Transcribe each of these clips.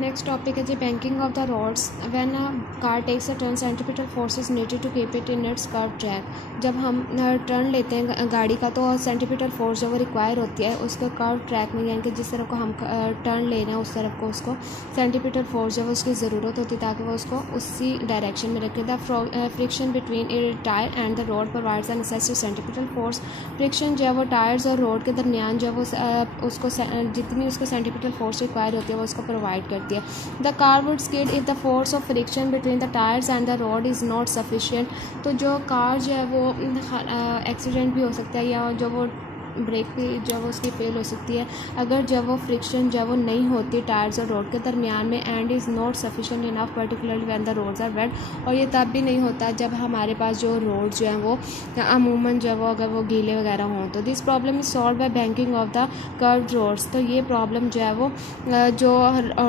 Next topic है जी banking of the roads. When a car takes a turn centripetal force is needed to keep it in its curve track. जब हम turn लेते हैं गाड़ी का तो सेंट्रीपिटल फोर्स जो वो रिक्वायर होती है उसको कर्व ट्रैक में, यानी कि जिस तरफ को हम टर्न ले रहे हैं उस तरफ को उसको सेंट्रीपिटल फोर्स जो है उसकी ज़रूरत होती है ताकि वो उसको उसी डायरेक्शन में रखे। The friction between A tyre and the road provides the necessary centripetal force. Friction जो है वो टायर्स और रोड के दरमियान जो है वो उसको जितनी उसको सेंट्रीपिटल फोर्स रिक्वायर होती है वो उसको प्रोवाइड करती है। The car would skid if the force of friction between the tyres and the road is not sufficient. तो जो कार जो है वो एक्सीडेंट भी हो सकता है या जो वो ब्रेक भी जो है वो उसकी फेल हो सकती है अगर जब वो फ्रिक्शन जो है वो नहीं होती टायर्स और रोड के दरमियान में and is not sufficient enough particularly when the roads are wet. और ये तब भी नहीं होता जब हमारे पास जो रोड जो है वो अमूमन जो है वो अगर वो गीले वगैरह हों। तो this problem is solve by banking of the curved roads. तो ये प्रॉब्लम जो है वो जो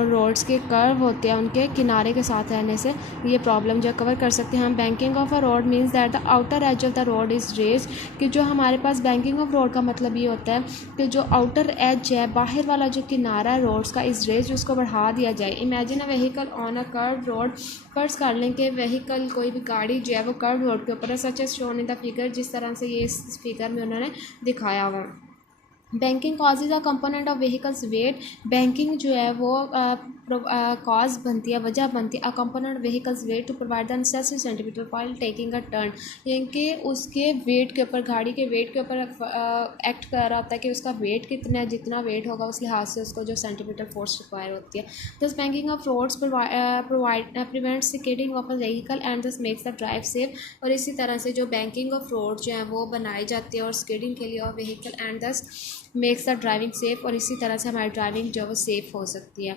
रोड्स के कर्व होते हैं उनके किनारे के साथ रहने से ये प्रॉब्लम जो कवर कर सकते हैं हम। Banking of a road means that the outer as of the road is raised. कि जो हमारे पास बैंकिंग ऑफ रोड का मतलब ये होता है कि जो आउटर एज है बाहर वाला जो किनारा है रोड्स का इस रेज उसको बढ़ा दिया जाए। Imagine a vehicle on a curve road. फर्ज कर लें कि व्हीकल कोई भी गाड़ी जो है वो कर्व रोड के ऊपर है, such as shown in the figure, जिस तरह से ये इस फिगर में उन्होंने दिखाया हुआ। Banking causes a component of vehicles weight. Banking जो है वो कॉज बनती है, वजह बनती है a component vehicles weight to provide the necessary centimetre while taking a turn. यानी कि उसके वेट के ऊपर, गाड़ी के वेट के ऊपर एक्ट कर रहा होता है कि उसका वेट कितना है, जितना वेट होगा उस लिहाज से उसको जो सेंटीमीटर फोर्स रिक्वायर होती है। Thus banking of roads prevents skidding of a vehicle and thus makes the drive safe. और इसी तरह से जो बैंकिंग ऑफ रोड जो है वो बनाई जाती है और स्किडिंग के लिए और vehicle and thus makes the driving safe, और इसी तरह से हमारी ड्राइविंग जो है वो सेफ़ हो सकती है।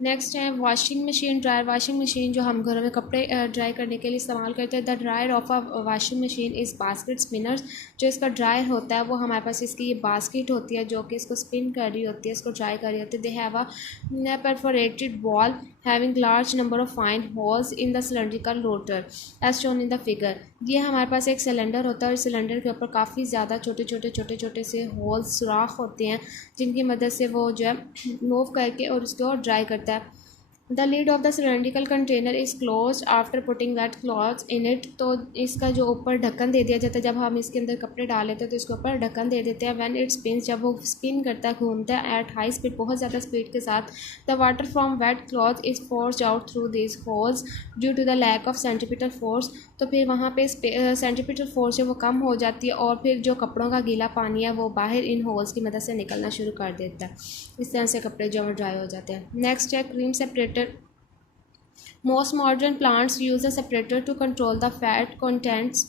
नेक्स्ट है washing machine dryer. Washing machine जो हम घरों में कपड़े ड्राई करने के लिए इस्तेमाल करते हैं। The dryer of a washing machine is basket spinners. जो इसका ड्रायर होता है वो हमारे पास इसकी ये बास्केट होती है जो कि इसको स्पिन कर रही होती है, इसको ड्राई कर रही होती है। They have a perforated ball having large number of fine holes in the cylindrical rotor as shown in the figure. ये हमारे पास एक सिलेंडर होता है और सिलेंडर के ऊपर काफ़ी ज़्यादा छोटे छोटे से होल्स सुराख होते हैं जिनकी मदद से वो जो है मूव करके और उसको ड्राई करता है। The lid of the cylindrical container is close after putting wet clothes in it. तो इसका जो ऊपर ढक्कन दे दिया जाता है, जब हम इसके अंदर कपड़े डाल लेते हैं तो इसके ऊपर ढक्कन दे देते हैं। व्हेन इट स्पिन्स, जब वो स्पिन करता है, घूमता है एट हाई स्पीड, बहुत ज़्यादा स्पीड के साथ, the water from wet cloth is forced out through this holes due to the lack of centripetal force. तो फिर वहाँ पे सेंट्रीपिटल फोर्स है वो कम हो जाती है और फिर जो कपड़ों का गीला पानी है वो बाहर इन होल्स की मदद से निकलना शुरू कर देता है। इस तरह से कपड़े जो है ड्राई हो जाते हैं। नेक्स्ट है cream separator. Most modern plants use a separator to control the fat contents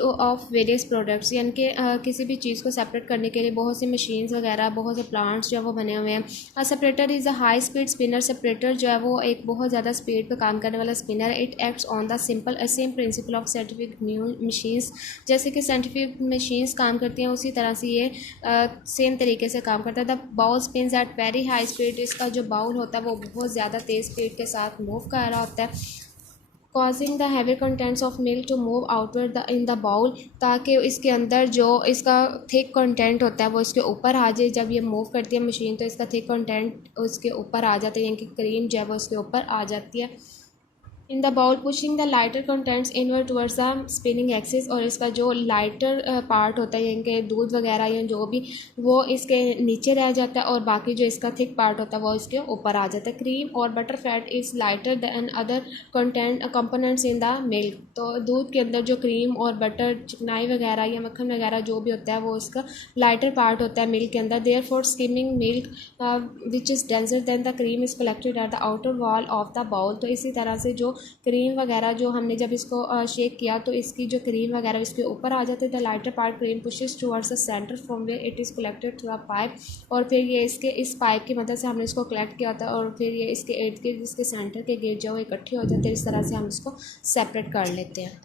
of various products. यानी कि किसी भी चीज़ को सेपरेट करने के लिए बहुत सी मशीन्स वगैरह, बहुत से प्लांट्स जो है वो बने हुए हैं। A separator is a high speed spinner. Separator जो है वो एक बहुत ज़्यादा स्पीड पे काम करने वाला स्पिनर है। It acts on the simple same principle of scientific machines. जैसे कि साइंटिफिक मशीन्स काम करती हैं उसी तरह से ये सेम तरीके से काम करता है। The bowl spins at very high speed. इसका जो बाउल होता है वो बहुत ज़्यादा तेज़ स्पीड के साथ मूव कर रहा होता है, causing the heavy contents of milk to move outward in the bowl, ताकि इसके अंदर जो इसका थिक कंटेंट होता है वो इसके ऊपर आ जाए। जब ये मूव करती है मशीन तो इसका थिक कंटेंट उसके ऊपर आ जाता है, यानी कि क्रीम जो है वो इसके ऊपर आ जाती है। In the bowl pushing the lighter contents inward towards the spinning axis. और इसका जो लाइटर पार्ट होता है यानी कि दूध वगैरह या जो भी वो इसके नीचे रह जाता है और बाकी जो इसका थिक पार्ट होता है वो इसके ऊपर आ जाता है। क्रीम और butter fat is lighter than other components in the milk. तो दूध के अंदर जो क्रीम और बटर, चिकनाई वगैरह या मक्खन वगैरह जो भी होता है वो इसका लाइटर पार्ट होता है मिल्क के अंदर। Therefore skimming milk which is denser than the cream is collected at the outer wall of the bowl. तो इसी तरह से जो क्रीम वगैरह जो हमने जब इसको शेक किया तो इसकी जो क्रीम वगैरह इसके ऊपर आ जाते थे। Lighter part cream pushes towards the centre from where it is collected through a pipe. और फिर ये इसके इस पाइप की मदद से हमने इसको कलेक्ट किया था और फिर ये इसके इर्द गिर्द इसके सेंटर के गिर्द जो इकट्ठे हो जाते हैं। इस तरह से हम इसको सेपरेट कर लेते हैं।